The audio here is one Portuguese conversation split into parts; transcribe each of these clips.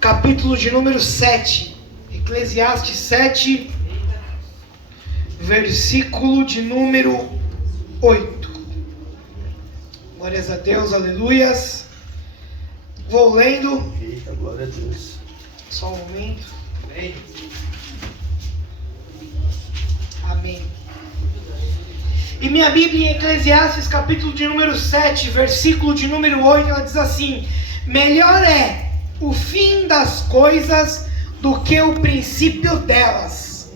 capítulo de número 7. Eclesiastes 7, versículo de número 8. Glórias a Deus, aleluias. Vou lendo. Eita, glória a Deus. Só um momento. Amém. Amém. E minha Bíblia em Eclesiastes, capítulo de número 7, versículo de número 8, ela diz assim: melhor é o fim das coisas do que o princípio delas.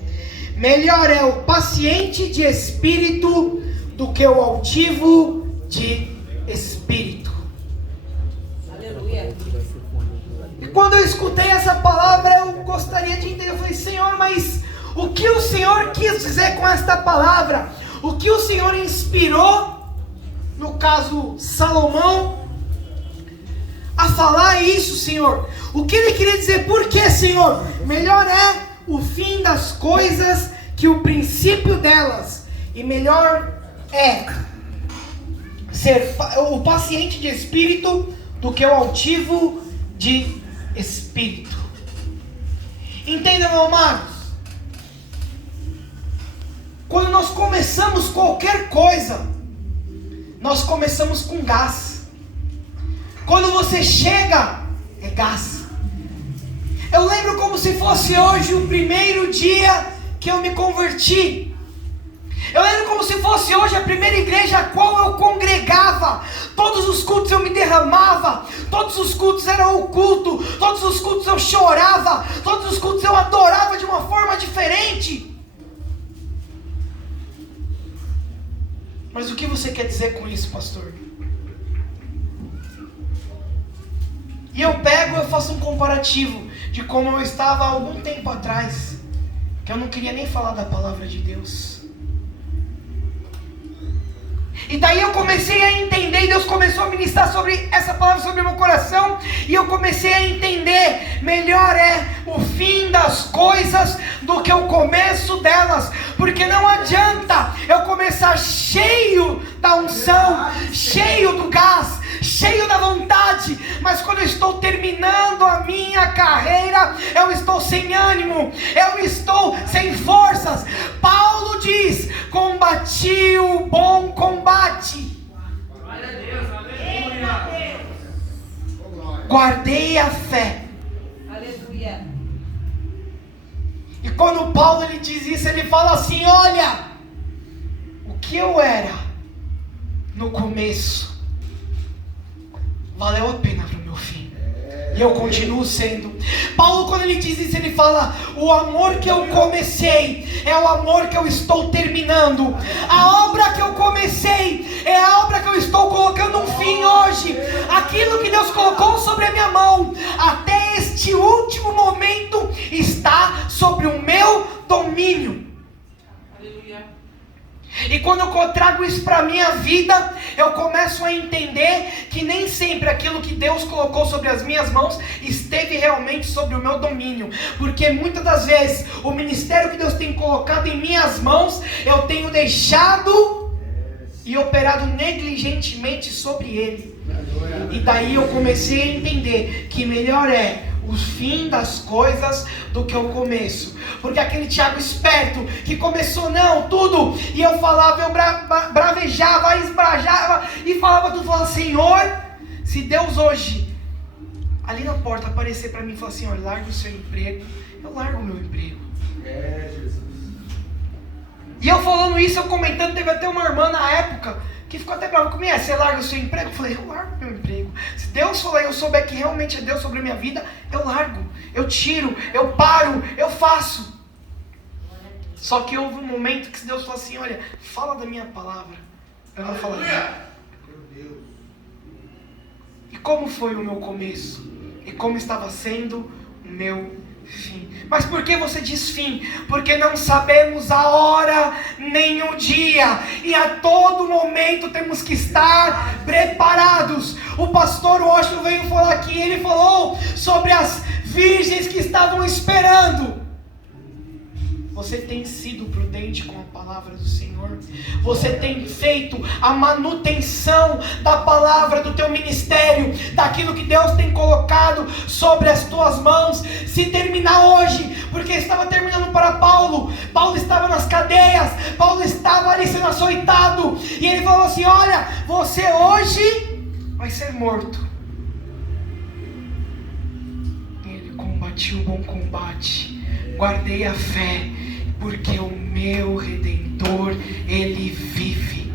Melhor é o paciente de espírito do que o altivo de espírito. Aleluia. E quando eu escutei essa palavra, eu gostaria de entender. Eu falei: Senhor, mas o que o Senhor quis dizer com esta palavra? O que o Senhor inspirou, no caso Salomão, a falar isso, Senhor? O que ele queria dizer? Por que, Senhor? Melhor é o fim das coisas que o princípio delas. E melhor é ser o paciente de espírito do que o altivo de espírito. Entendam, meu amados? Quando nós começamos qualquer coisa, nós começamos com gás. Quando você chega, é gás. Eu lembro como se fosse hoje o primeiro dia que eu me converti. Eu lembro como se fosse hoje a primeira igreja a qual eu congregava. Todos os cultos eu me derramava. Todos os cultos eram o culto. Todos os cultos eu chorava. Todos os cultos eu adorava de uma forma diferente. Mas o que você quer dizer com isso, pastor? E eu faço um comparativo de como eu estava há algum tempo atrás, que eu não queria nem falar da palavra de Deus. E daí eu comecei a entender, e Deus começou a ministrar sobre essa palavra sobre o meu coração, e eu comecei a entender, melhor é o fim das coisas do que o começo delas, porque não adianta eu começar cheio da unção, cheio do gás, cheio da vontade, mas quando eu estou terminando a minha carreira, eu estou sem ânimo, eu estou sem forças. Paulo diz: combati o bom combate, guardei a fé. Aleluia. E quando Paulo ele diz isso, ele fala assim: olha, o que eu era no começo valeu a pena para o meu fim. E eu continuo sendo. Paulo, quando ele diz isso, ele fala: o amor que eu comecei é o amor que eu estou terminando. A obra que eu comecei é a obra que eu estou colocando um fim hoje. Aquilo que Deus colocou sobre a minha mão, até este último momento, está sobre o meu domínio. E quando eu trago isso para a minha vida, eu começo a entender que nem sempre aquilo que Deus colocou sobre as minhas mãos esteve realmente sobre o meu domínio. Porque muitas das vezes o ministério que Deus tem colocado em minhas mãos, eu tenho deixado e operado negligentemente sobre ele. E daí eu comecei a entender que melhor é o fim das coisas do que o começo. Porque aquele Tiago esperto que começou tudo, e eu falava, eu bravejava, esbrajava e falava tudo, falava: Senhor, se Deus hoje ali na porta aparecer para mim e falar: Senhor, larga o seu emprego, eu largo o meu emprego. Jesus. E eu falando isso, eu comentando, teve até uma irmã na época que ficou até brava comigo: você larga o seu emprego? Eu falei: eu largo o meu emprego. Se Deus falar e eu souber que realmente é Deus sobre a minha vida, eu largo, eu tiro, eu paro, eu faço. Só que houve um momento que Deus falou assim: olha, fala da minha palavra. Eu não falei. E como foi o meu começo? E como estava sendo o meu fim? Mas por que você diz fim? Porque não sabemos a hora nem o dia, e a todo momento temos que estar preparados. O pastor Washington veio falar aqui, ele falou sobre as virgens que estavam esperando. Você tem sido prudente com a palavra do Senhor? Você tem feito a manutenção da palavra do teu ministério, daquilo que Deus tem colocado sobre as tuas mãos? Se terminar hoje, porque estava terminando para Paulo, Paulo estava nas cadeias, Paulo estava ali sendo açoitado, e ele falou assim: olha, você hoje vai ser morto. E ele combatiu o bom combate, guardei a fé, porque o meu Redentor, ele vive.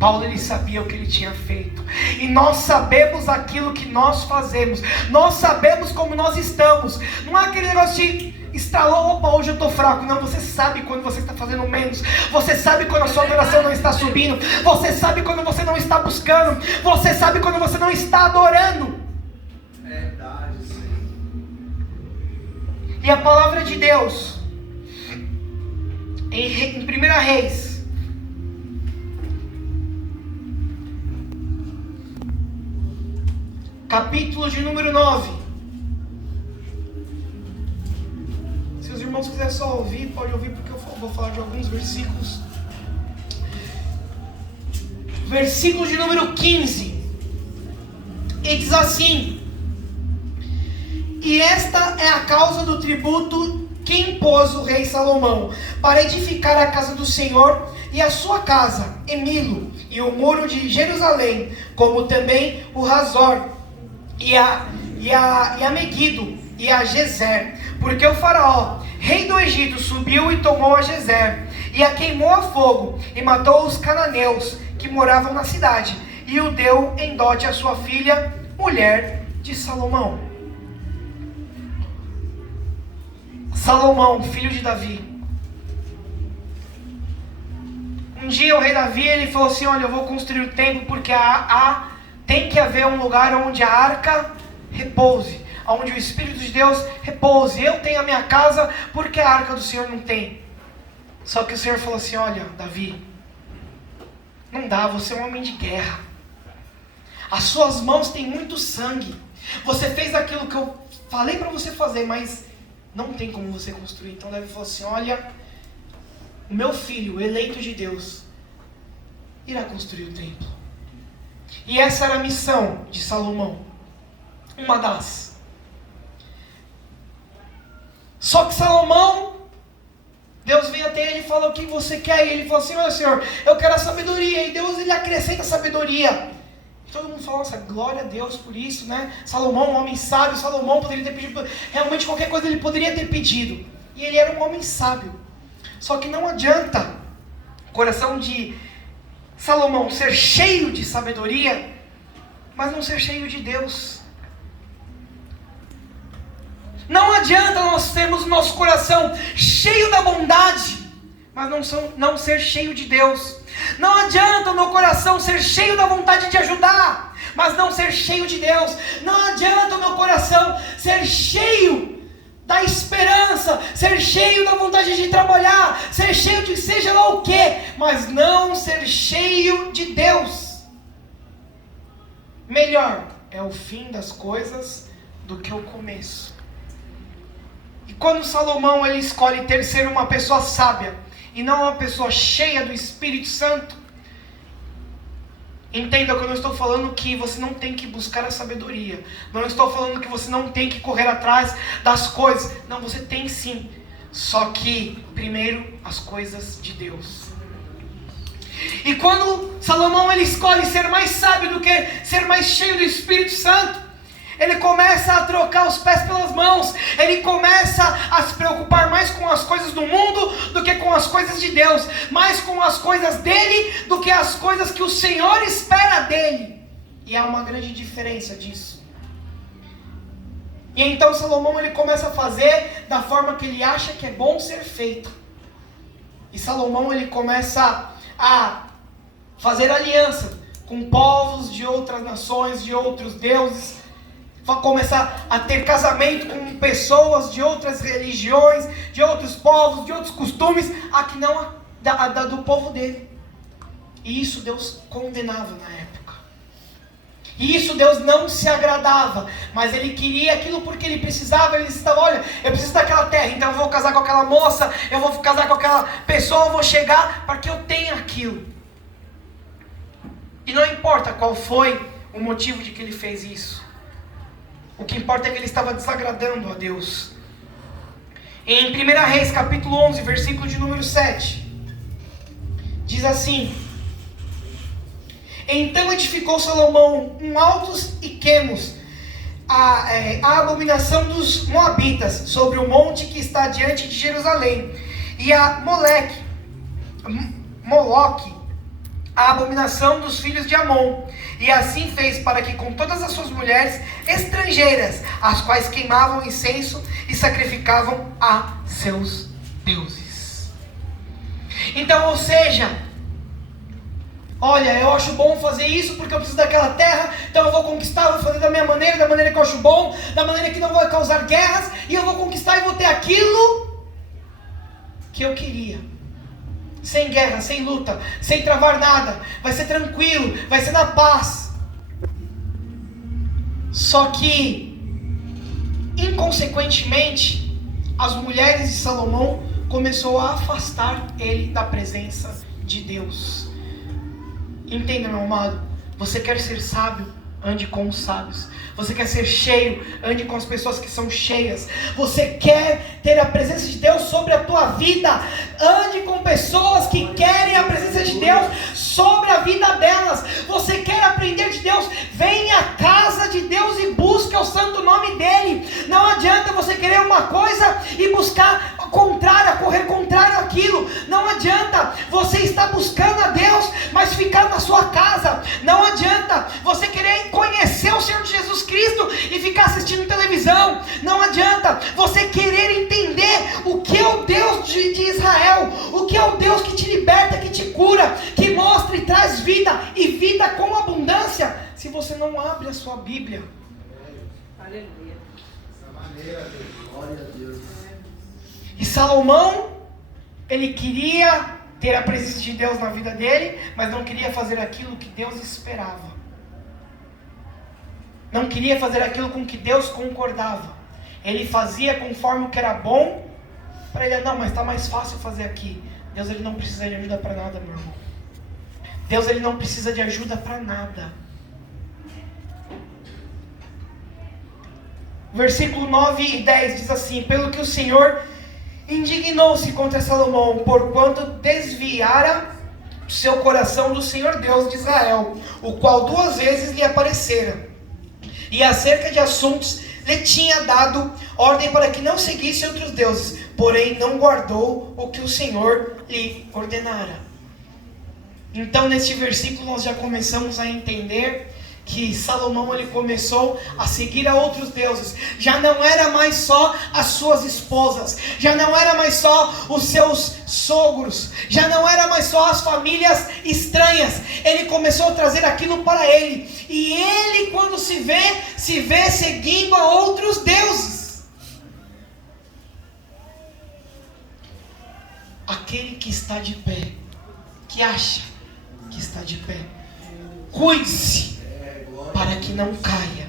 Paulo, ele sabia o que ele tinha feito, e nós sabemos aquilo que nós fazemos, nós sabemos como nós estamos. Não há aquele negócio de estralou, opa, hoje eu estou fraco. Não, você sabe quando você está fazendo menos, você sabe quando a sua adoração não está subindo, você sabe quando você não está buscando, você sabe quando você não está adorando. E a palavra de Deus, em 1 Reis, capítulo de número 9. Se os irmãos quiserem só ouvir, pode ouvir, porque eu vou falar de alguns versículos. Versículo de número 15. E diz assim: e esta é a causa do tributo que impôs o rei Salomão, para edificar a casa do Senhor e a sua casa, em Milo, e o muro de Jerusalém, como também o Razor, e a Meguido, e a Gezer. Porque o faraó, rei do Egito, subiu e tomou a Gezer, e a queimou a fogo, e matou os cananeus que moravam na cidade, e o deu em dote à sua filha, mulher de Salomão. Salomão, filho de Davi. Um dia o rei Davi, ele falou assim: olha, eu vou construir o templo, porque tem que haver um lugar onde a arca repouse, onde o Espírito de Deus repouse. Eu tenho a minha casa, porque a arca do Senhor não tem. Só que o Senhor falou assim: olha, Davi, não dá, você é um homem de guerra, as suas mãos têm muito sangue, você fez aquilo que eu falei para você fazer, mas não tem como você construir. Então Davi falou assim: olha, o meu filho, o eleito de Deus, irá construir o templo. E essa era a missão de Salomão, uma das. Só que Salomão, Deus veio até ele e falou: o que você quer? E ele falou assim: olha, Senhor, eu quero a sabedoria. E Deus, ele acrescenta a sabedoria. Todo mundo fala: nossa, glória a Deus por isso, né? Salomão, um homem sábio. Salomão poderia ter pedido realmente qualquer coisa, ele poderia ter pedido. E ele era um homem sábio. Só que não adianta o coração de Salomão ser cheio de sabedoria, mas não ser cheio de Deus. Não adianta nós termos o nosso coração cheio da bondade, mas não ser cheio de Deus. Não adianta o meu coração ser cheio da vontade de ajudar, mas não ser cheio de Deus. Não adianta o meu coração ser cheio da esperança, ser cheio da vontade de trabalhar, ser cheio de seja lá o que, mas não ser cheio de Deus. Melhor é o fim das coisas do que o começo. E quando Salomão, ele escolhe ser uma pessoa sábia e não uma pessoa cheia do Espírito Santo, entenda que eu não estou falando que você não tem que buscar a sabedoria, não estou falando que você não tem que correr atrás das coisas, não, você tem sim, só que primeiro as coisas de Deus. E quando Salomão, ele escolhe ser mais sábio do que ser mais cheio do Espírito Santo, ele começa a trocar os pés pelas mãos, ele começa a se preocupar mais com as coisas do mundo do que com as coisas de Deus, mais com as coisas dele do que as coisas que o Senhor espera dele. E há uma grande diferença disso. E então Salomão, ele começa a fazer da forma que ele acha que é bom ser feito. E Salomão, ele começa a fazer aliança com povos de outras nações, de outros deuses, começar a ter casamento com pessoas de outras religiões, de outros povos, de outros costumes, a que não do povo dele. E isso Deus condenava na época. E isso Deus não se agradava, mas ele queria aquilo porque ele precisava, ele estava, olha, eu preciso daquela terra, então eu vou casar com aquela moça, eu vou casar com aquela pessoa, eu vou chegar para que eu tenha aquilo. E não importa qual foi o motivo de que ele fez isso, o que importa é que ele estava desagradando a Deus. Em 1 Reis capítulo 11, versículo de número 7, diz assim: então edificou Salomão altos e quemos, a abominação dos Moabitas, sobre o monte que está diante de Jerusalém, e a Moloque, a abominação dos filhos de Amon. E assim fez para que com todas as suas mulheres estrangeiras, as quais queimavam incenso e sacrificavam a seus deuses. Então, ou seja, olha, eu acho bom fazer isso porque eu preciso daquela terra, então eu vou conquistar, eu vou fazer da minha maneira, da maneira que eu acho bom, da maneira que não vai causar guerras, e eu vou conquistar e vou ter aquilo que eu queria. Sem guerra, sem luta, sem travar nada, vai ser tranquilo, vai ser na paz. Só que, inconsequentemente, as mulheres de Salomão começou a afastar ele da presença de Deus. Entenda, meu amado, você quer ser sábio? Ande com os sábios. Você quer ser cheio? Ande com as pessoas que são cheias. Você quer ter a presença de Deus sobre a tua vida? Ande com pessoas que querem a presença de Deus sobre a vida delas. Você quer aprender de Deus? Venha à casa de Deus e busque o santo nome dEle. Não adianta você querer uma coisa e buscar contrária, correr contrário àquilo. Não adianta você estar buscando a Deus, mas ficar na sua casa. Não adianta você querer conhecer o Senhor Jesus Cristo e ficar assistindo televisão. Não adianta você querer entender o que é o Deus de Israel, o que é o Deus que te liberta, que te cura, que mostra e traz vida, e vida com abundância, se você não abre a sua Bíblia. Aleluia. Essa maneira, glória a Deus. E Salomão, ele queria ter a presença de Deus na vida dele, mas não queria fazer aquilo que Deus esperava. Não queria fazer aquilo com que Deus concordava. Ele fazia conforme o que era bom, para ele, não, mas está mais fácil fazer aqui. Deus, ele não precisa de ajuda para nada, meu irmão. Deus, ele não precisa de ajuda para nada. Versículo 9 e 10 diz assim: pelo que o Senhor indignou-se contra Salomão, porquanto desviara seu coração do Senhor Deus de Israel, o qual 2 vezes lhe aparecera, e acerca de assuntos lhe tinha dado ordem para que não seguisse outros deuses, porém não guardou o que o Senhor lhe ordenara. Então neste versículo nós já começamos a entender que Salomão, ele começou a seguir a outros deuses. Já não era mais só as suas esposas, já não era mais só os seus sogros, já não era mais só as famílias estranhas. Ele começou a trazer aquilo para ele, e ele, quando se vê seguindo a outros deuses. Aquele que está de pé, que acha que está de pé, cuide-se para que não caia.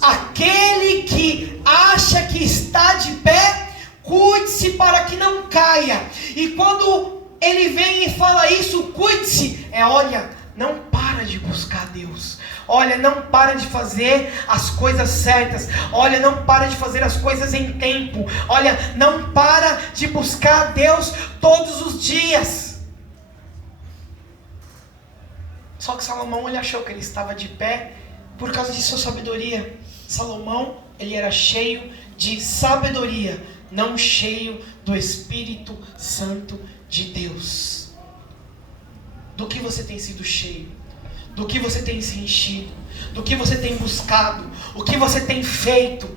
Aquele que acha que está de pé, cuide-se para que não caia. E quando ele vem e fala isso, cuide-se, olha, não para de buscar Deus. Olha, não para de fazer as coisas certas. Olha, não para de fazer as coisas em tempo. Olha, não para de buscar Deus todos os dias. Só que Salomão, ele achou que ele estava de pé por causa de sua sabedoria. Salomão, ele era cheio de sabedoria, não cheio do Espírito Santo de Deus. Do que você tem sido cheio? Do que você tem se enchido? Do que você tem buscado? O que você tem feito?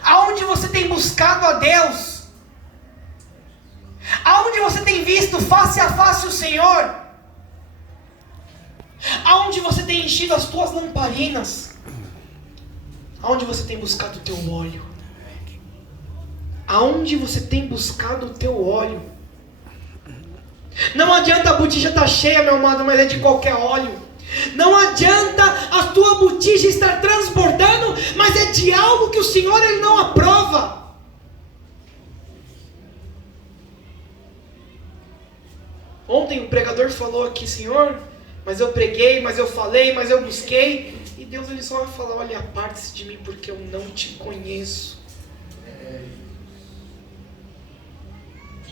Aonde você tem buscado a Deus? Aonde você tem visto face a face o Senhor? Aonde você tem enchido as tuas lamparinas? Aonde você tem buscado o teu óleo? Aonde você tem buscado o teu óleo? Não adianta a botija estar cheia, meu amado, mas é de qualquer óleo. Não adianta a tua botija estar transbordando, mas é de algo que o Senhor ele não aprova. Ontem o pregador falou aqui, Senhor, mas eu preguei, mas eu falei, mas eu busquei. E Deus ele só vai falar, olha, aparte-se de mim porque eu não te conheço.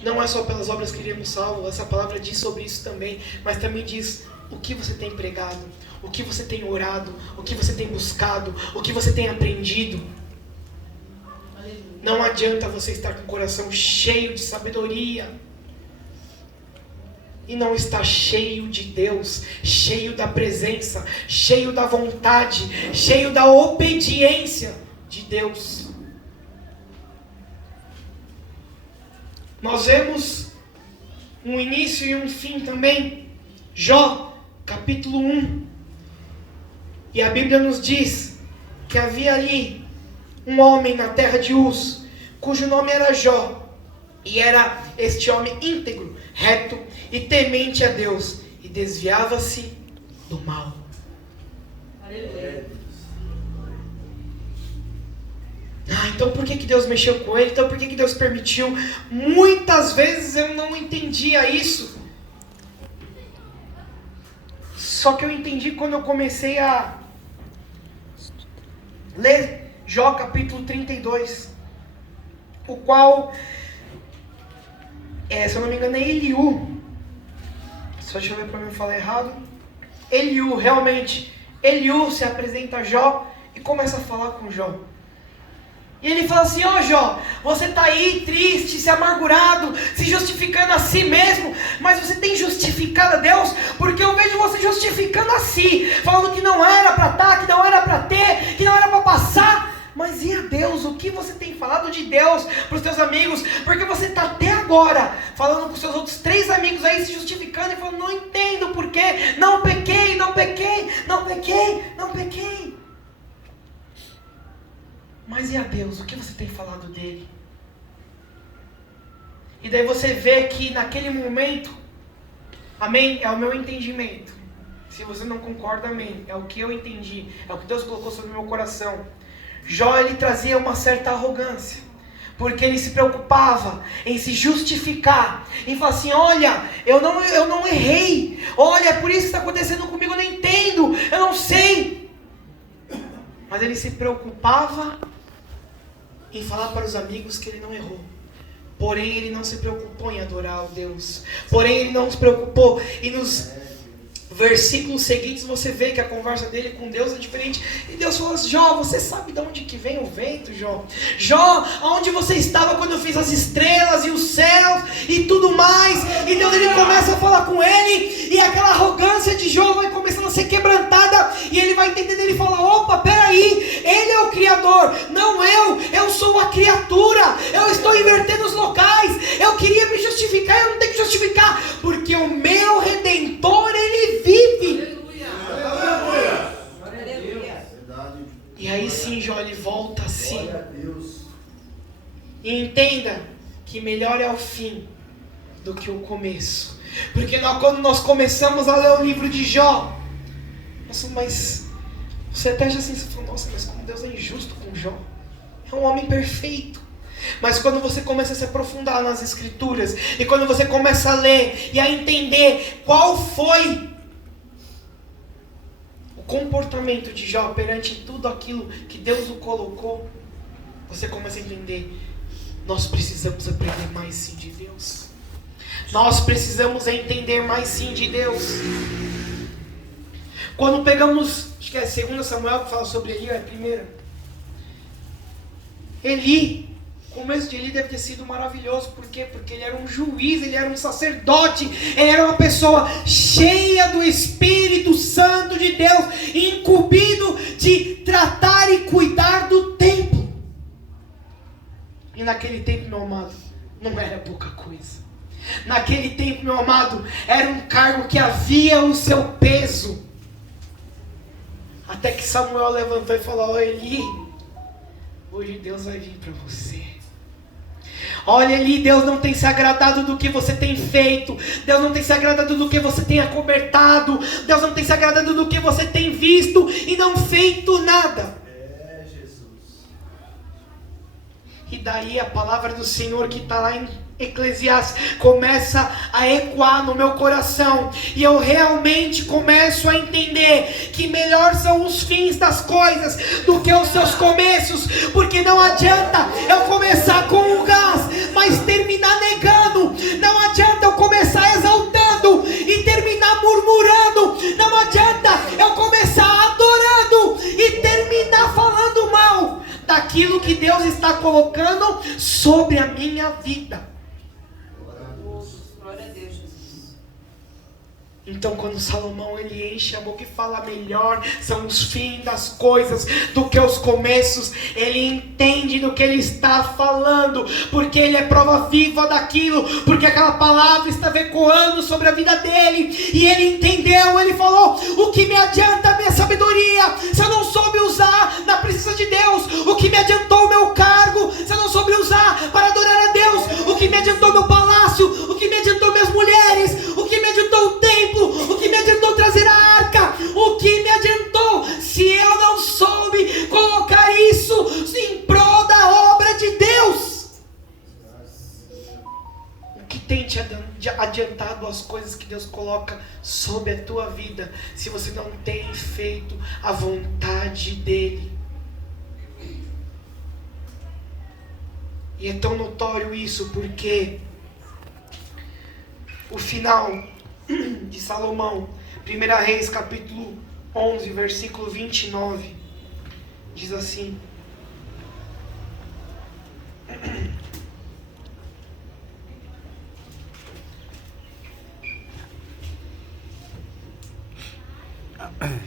Não é só pelas obras que iremos salvos, essa palavra diz sobre isso também, mas também diz o que você tem pregado, o que você tem orado, o que você tem buscado, o que você tem aprendido. Não adianta você estar com o coração cheio de sabedoria e não estar cheio de Deus, cheio da presença, cheio da vontade, cheio da obediência de Deus. Nós vemos um início e um fim também. Jó, capítulo 1. E a Bíblia nos diz que havia ali um homem na terra de Uz, cujo nome era Jó. E era este homem íntegro, reto e temente a Deus, e desviava-se do mal. Aleluia. Então por que Deus mexeu com ele? Então por que Deus permitiu? Muitas vezes eu não entendia isso. Só que eu entendi quando eu comecei a ler Jó capítulo 32. O qual, se eu não me engano, é Eliú. Só deixa eu ver para não falar errado. Eliú, realmente. Eliú se apresenta a Jó e começa a falar com Jó. E ele fala assim, ó Jó, você está aí triste, se amargurado, se justificando a si mesmo, mas você tem justificado a Deus, porque eu vejo você justificando a si, falando que não era para estar, que não era para ter, que não era para passar. Mas e a Deus? O que você tem falado de Deus para os teus amigos? Porque você está até agora falando com os seus outros 3 amigos aí, se justificando e falando, não entendo por quê, não pequei, não pequei, não pequei, não pequei. Mas e a Deus? O que você tem falado dele? E daí você vê que naquele momento, amém? É o meu entendimento. Se você não concorda, amém. É o que eu entendi. É o que Deus colocou sobre o meu coração. Jó, ele trazia uma certa arrogância. Porque ele se preocupava em se justificar. Em falar assim, olha, eu não errei. Olha, por isso que está acontecendo comigo, eu não entendo. Eu não sei. Mas ele se preocupava em falar para os amigos que ele não errou. Porém, ele não se preocupou em adorar a Deus. Porém, ele não se preocupou. E nos versículos seguintes você vê que a conversa dele com Deus é diferente. E Deus falou assim, Jó, você sabe de onde que vem o vento, Jó? Jó, aonde você estava quando eu fiz as estrelas e os céus e tudo mais? E Deus ele começa a falar com ele. E aquela arrogância de Jó vai começando a ser quebrantada. E ele vai entendendo, ele fala, opa, peraí, ele é o Criador, não eu sou uma criatura. Eu estou invertendo os locais. Eu queria me justificar, eu não tenho que justificar, porque o meu Redentor, ele vive. Aleluia. Aleluia. E aí sim, Jó, ele volta a si. E entenda que melhor é o fim do que o começo. Porque quando nós começamos a ler o livro de Jó, nossa, mas você até já assim, você falou, nossa, mas como Deus é injusto com Jó. É um homem perfeito. Mas quando você começa a se aprofundar nas escrituras, e quando você começa a ler e a entender qual foi o comportamento de Jó perante tudo aquilo que Deus o colocou, você começa a entender, nós precisamos aprender mais sim de Deus. Nós precisamos entender mais sim de Deus. Quando pegamos, acho que é 2 Samuel que fala sobre Eli, é a primeira. Eli, o começo de Eli deve ter sido maravilhoso. Por quê? Porque ele era um juiz, ele era um sacerdote, ele era uma pessoa cheia do Espírito Santo de Deus, incumbido de tratar e cuidar do templo. E naquele tempo, meu amado, não era pouca coisa. Naquele tempo, meu amado, era um cargo que havia o seu peso. Até que Samuel levantou e falou, ó Eli, hoje Deus vai vir para você. Olha ali, Deus não tem se agradado do que você tem feito. Deus não tem se agradado do que você tem acobertado. Deus não tem se agradado do que você tem visto e não feito nada. É, Jesus. E daí a palavra do Senhor que está lá em Eclesiastes começa a ecoar no meu coração, e eu realmente começo a entender que melhor são os fins das coisas do que os seus começos, porque não adianta eu começar com o gás, mas terminar negando. Não adianta eu começar exaltando e terminar murmurando. Não adianta eu começar adorando e terminar falando mal daquilo que Deus está colocando sobre a minha vida. Glória a Deus, Jesus. Então quando Salomão ele enche a boca e fala melhor são os fins das coisas do que os começos, ele entende do que ele está falando, porque ele é prova viva daquilo, porque aquela palavra estava ecoando sobre a vida dele, e ele entendeu. Ele falou: o que me adianta a minha sabedoria se eu não soube usar na presença de Deus? O que me adiantou o meu cargo se eu não soube usar para adorar a Deus? O que me adiantou meu palácio? O que me adiantou minhas mulheres? O que me adiantou o templo? O que me adiantou trazer a arca? O que me adiantou se eu não soube colocar isso em prol da obra de Deus? O que tem te adiantado as coisas que Deus coloca sobre a tua vida, se você não tem feito a vontade dEle? E é tão notório isso porque o final de Salomão, 1 Reis capítulo 11, versículo 29, diz assim: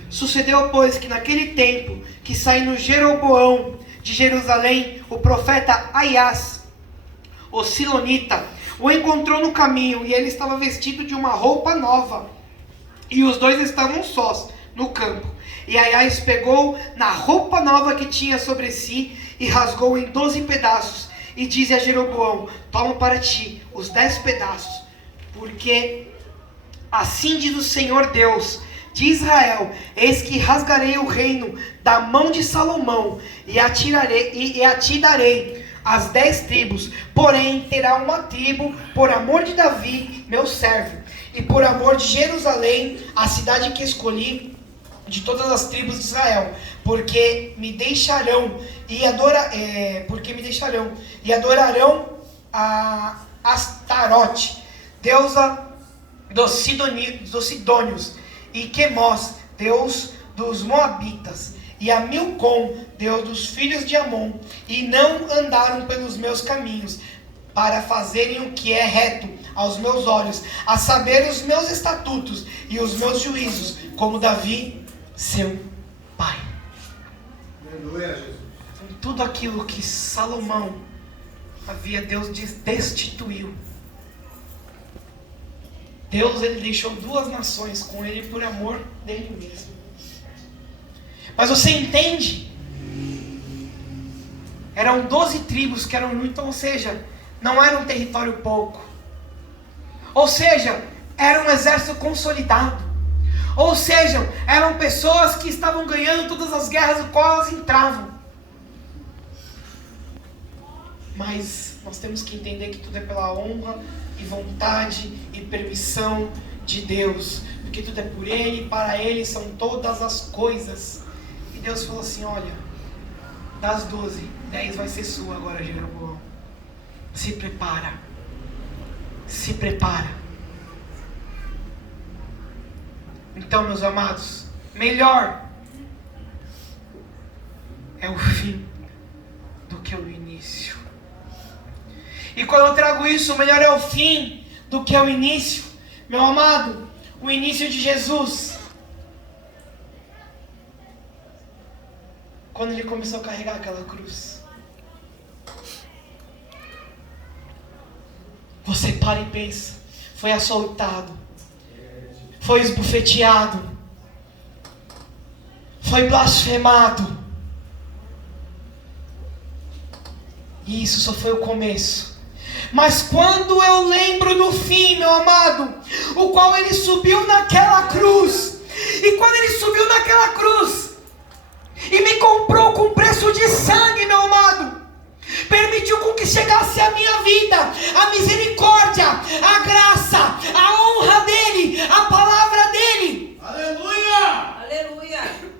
sucedeu, pois, que naquele tempo que saindo Jeroboão de Jerusalém, o profeta Aias, o silonita, o encontrou no caminho, e ele estava vestido de uma roupa nova, e os dois estavam sós no campo. E Aias pegou na roupa nova que tinha sobre si e rasgou em 12 pedaços, e disse a Jeroboão: toma para ti os 10 pedaços, porque assim diz o Senhor Deus de Israel: eis que rasgarei o reino da mão de Salomão, e a ti darei as 10 tribos, porém terá uma tribo por amor de Davi, meu servo, e por amor de Jerusalém, a cidade que escolhi de todas as tribos de Israel, porque me deixarão e adorarão a Astarote, deusa dos Sidônios, e Quemós, deus dos Moabitas, e a Milcom, deus dos filhos de Amon, e não andaram pelos meus caminhos, para fazerem o que é reto aos meus olhos, a saber, os meus estatutos e os meus juízos, como Davi, seu pai. Aleluia, Jesus. Então, tudo aquilo que Salomão havia, Deus destituiu. Deus, ele deixou 2 nações com ele por amor dele mesmo. Mas você entende? Eram 12 tribos que eram muito, ou seja, não era um território pouco. Ou seja, era um exército consolidado. Ou seja, eram pessoas que estavam ganhando todas as guerras no qual elas entravam. Mas nós temos que entender que tudo é pela honra e vontade e permissão de Deus, porque tudo é por Ele, para Ele são todas as coisas. E Deus falou assim: olha, das 12, 10 vai ser sua agora, Jeroboão. Se prepara. Se prepara. Então, meus amados, melhor é o fim do que o início. E quando eu trago isso, melhor é o fim do que o início. Meu amado, o início de Jesus, quando ele começou a carregar aquela cruz. Você para e pensa, foi açoitado, foi esbofeteado, foi blasfemado. E isso só foi o começo. Mas quando eu lembro do fim, meu amado, o qual ele subiu naquela cruz, e quando ele subiu naquela cruz, e me comprou com preço de sangue, meu amado, permitiu com que chegasse a minha vida, a misericórdia, a graça, a honra dele, a palavra dele. Aleluia! Aleluia.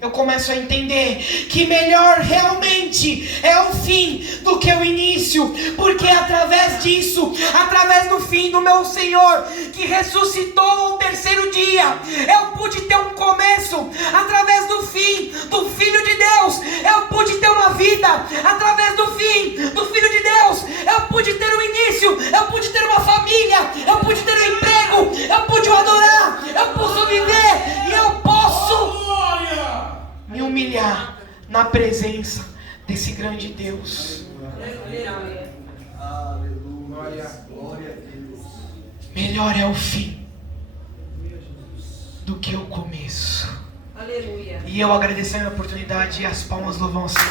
Eu começo a entender que melhor realmente é o fim do que o início, porque através disso, através do fim do meu Senhor, que ressuscitou ao terceiro dia, eu pude ter um começo. Através do fim do Filho de Deus, eu pude ter uma vida. Através do fim do Filho de Deus, eu pude ter um início, eu pude ter uma família, eu pude ter um emprego, eu pude adorar, eu posso viver e eu posso me humilhar na presença desse grande Deus. Aleluia. Aleluia. Glória a Deus. Melhor é o fim do que o começo. Aleluia. E eu agradecendo a oportunidade e as palmas louvam ao Senhor.